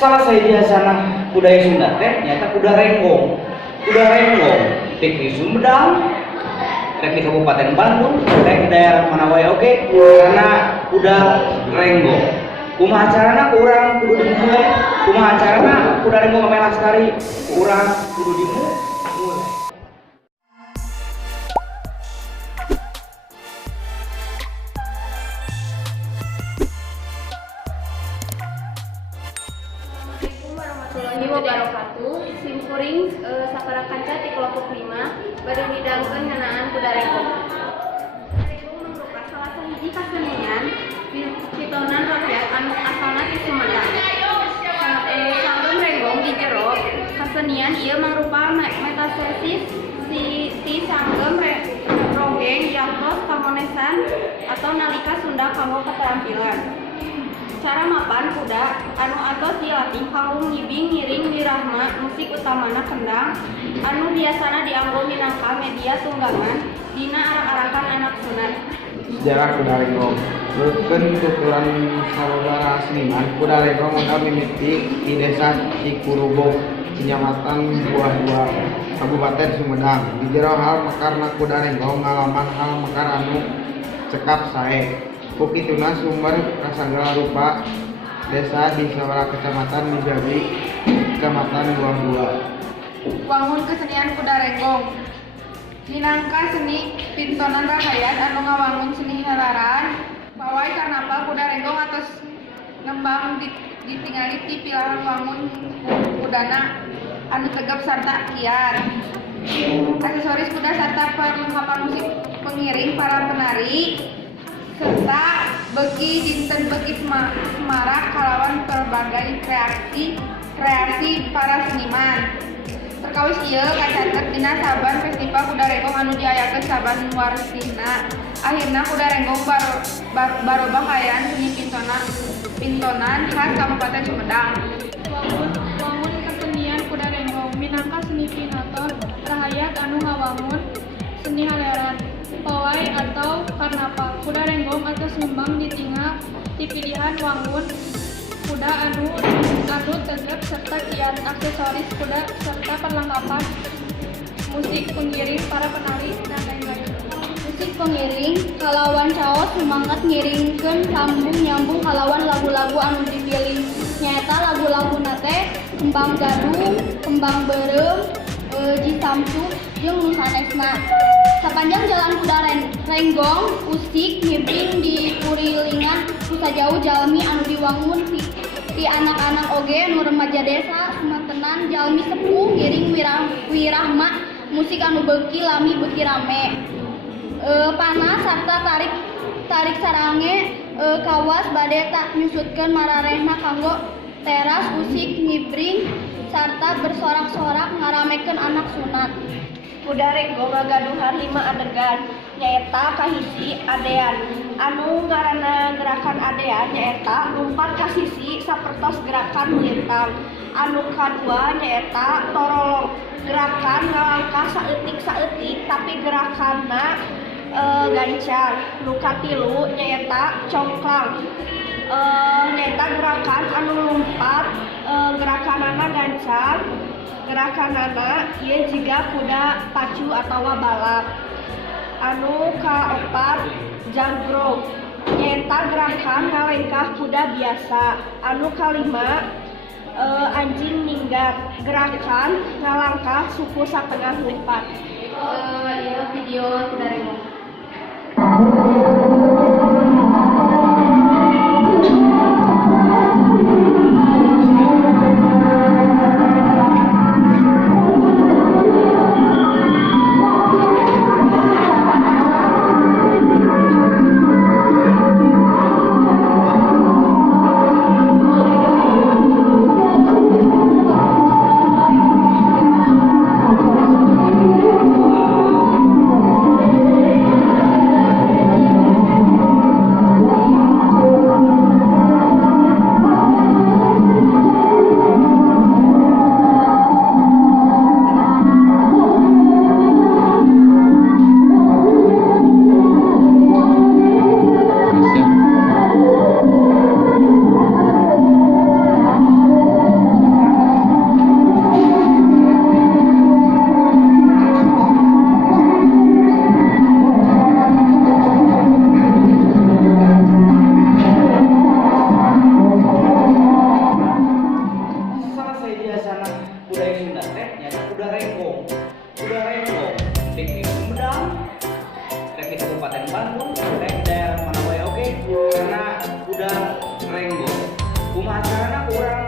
salah saya biasana budaya Sunda teh nyata kuda renggong. Kuda renggong di Sumedang, rek di Kabupaten Bandung, rek di daerah mana wae oke, karena kuda renggong. Kumaha carana urang kudu dimulai, kumaha carana kuda renggong ame lastari, urang kudu dimulai. Warahmatullahi wabarakatuh. Simkuring sapara kanca ti kelompok 5 bade midangkeun ngeunaan kuda renggong. Renggong mangrupa salah sahiji kasenian pitonan rakyat anu asalna ti Sumedang. Sanggem renggong di jero kasenian ieu mangrupa metasesis ti sanggem ronggeng jangkos pamonesan atau nalika Sunda kanggo keterampilan. Cara mapan kuda anu atos dilatih kanggo ngibing ngiring wirahma musik utamana kendang anu biasana dianggo minangka media tunggangan dina arak-arakan anak sunat. Sejarah kuda renggong rukun tuturan saudara seniman. Kuda renggong ungkap mimiti di desa Cikurubuk, Kecamatan Buah-Buah, Kabupaten Sumedang. Di jero hal mekarna kuda renggong ngalaman hal mekar anu cekap sae. Pukituna sumber kasagala rupa desa di sawara kecamatan Mijabi, Kecamatan Buah-Buah. Wangun kesenian kuda renggong minangka seni pintonan rakyat anu ngawangun seni helaran pawai karnapa kuda renggong atos ngembang ditingali ti pilahan wangun kudana anu tegap sarta kiat. Aksesoris kuda sarta perlengkapan musik pengiring para penari serta beki dinten beki semarak kalawan berbagai kreasi para seniman. Perkawis ieu kacatet dina saban festival kuda renggong anu diayakeun saban warsina. Akhirna kuda renggong barobah hayaan seni pintonan khas Kabupaten Sumedang. Wangun kesenian kuda renggong minangka seni pinaton rakyat anu ngawangun seni haleran pawai atau karnapa. Kuda renggong atau sumbang ditinggal di pilihan wangun kuda anu tegap serta kiat. Aksesoris kuda serta perlengkapan musik pengiring para penari dan lain-lain. Musik pengiring kalawan caos sumangkat ngiringkeun sambung nyambung kalawan lagu-lagu anu dipilih. Nyaeta lagu-laguna teh kembang gadung, kembang beureum, jisamsu jeung nu sanesna. Sepanjang jalan kuda renggong usik ngibing di kurilingan ku sajauh jalmi anu diwangun ti anak-anak oge nu remaja desa sumantenan jalmi sepuh ngiring wirahma musik anu beuki lami beuki rame. Panas sarta tarik sarange kawas bade tak nyusutkeun mararehna kanggo teras usik ngibring sarta bersorak-sorak ngaramekeun anak sunat. Kuda renggong ngagaduhan 5 adegan nyaeta kahiji adean anu ngaranna gerakan adean nyaeta lumpat ka sisi sapertos gerakan melintang. Anu kadua nyaeta torolong gerakan ngalangkah saeutik tapi gerakanna gancang. Nu katilu nyaeta congklang nyaeta gerakan anu lumpat gerakanana gancang. Gerakanana ieu jiga kuda pacu atawa balap. Anu kaopat janggrog nyaeta gerakan ngalengkah kuda biasa. Anu kalima anjing ninggat gerakan ngalangkah suku satengah lipat. Ieu video kuda renggong. Kabupaten Bandung rek daerah mana wae oke karena kuda renggong kumaha carana urang